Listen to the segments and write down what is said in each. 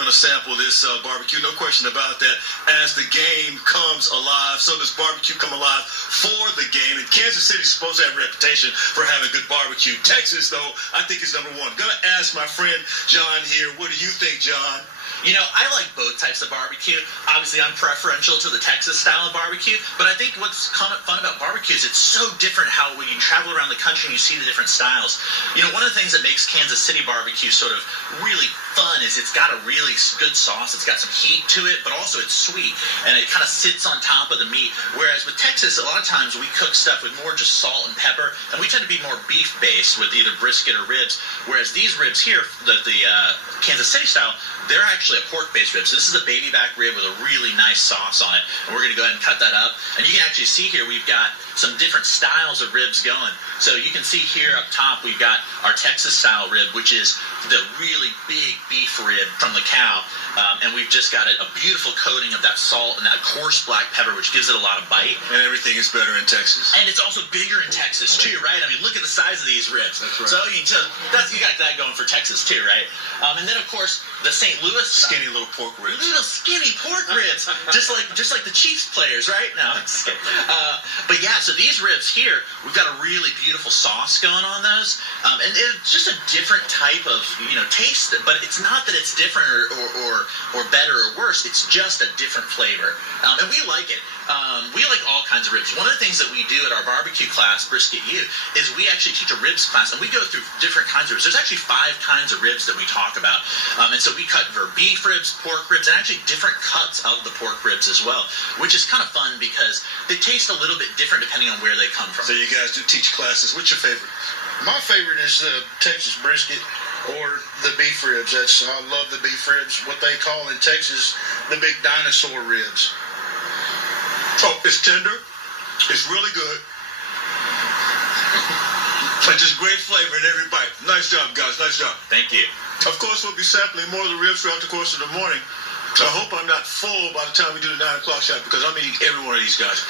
going to sample this barbecue, no question about that. As the game comes alive, so does barbecue come alive for the game. And Kansas City's supposed to have a reputation for having good barbecue. Texas, though, I think is number one. Going to ask my friend John here, what do you think, John? You know, I like both types of barbecue. Obviously, I'm preferential to the Texas style of barbecue, but I think what's kind of fun about barbecue is it's so different how when you travel around the country and you see the different styles. You know, one of the things that makes Kansas City barbecue sort of really fun is it's got a really good sauce. It's got some heat to it, but also it's sweet, and it kind of sits on top of the meat. Whereas with Texas, a lot of times we cook stuff with more just salt and pepper, and we tend to be more beef-based with either brisket or ribs, whereas these ribs here, the Kansas City style, they're actually a pork-based rib. So this is a baby back rib with a really nice sauce on it. And we're going to go ahead and cut that up. And you can actually see here we've got some different styles of ribs going. So you can see here up top we've got our Texas-style rib, which is the really big beef rib from the cow. And we've just got a beautiful coating of that salt and that coarse black pepper, which gives it a lot of bite. And everything is better in Texas. And it's also bigger in Texas, too, right? I mean, look at the size of these ribs. That's right. So you got that going for Texas, too, right? And then, of course, the St. Louis Skinny little pork ribs. Little skinny pork ribs, just like the Chiefs players, right? No, I'm just kidding. But yeah, so these ribs here, we've got a really beautiful sauce going on those, and it's just a different type of taste. But it's not that it's different or better or worse. It's just a different flavor, and we like it. We like all kinds of ribs. One of the things that we do at our barbecue class, Brisket U, is we actually teach a ribs class, and we go through different kinds of ribs. There's actually 5 kinds of ribs that we talk about, and so we cut for beef ribs, pork ribs, and actually different cuts of the pork ribs as well, which is kind of fun because they taste a little bit different depending on where they come from. So you guys do teach classes. What's your favorite? My favorite is the Texas brisket or the beef ribs. I love the beef ribs. What they call in Texas the big dinosaur ribs. Oh, it's tender. It's really good. And just great flavor in every bite. Nice job, guys. Nice job. Thank you. Of course, we'll be sampling more of the ribs throughout the course of the morning. So I hope I'm not full by the time we do the 9 o'clock shot because I'm eating every one of these guys.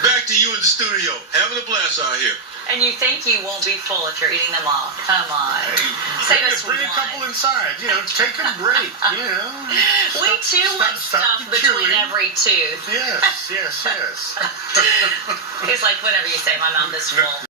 Back to you in the studio. Having a blast out here. And you think you won't be full if you're eating them all. Come on. Save us Bring a couple inside. Take a break. We chew with stuff between every tooth. Yes. It's like whenever you say my mouth is full.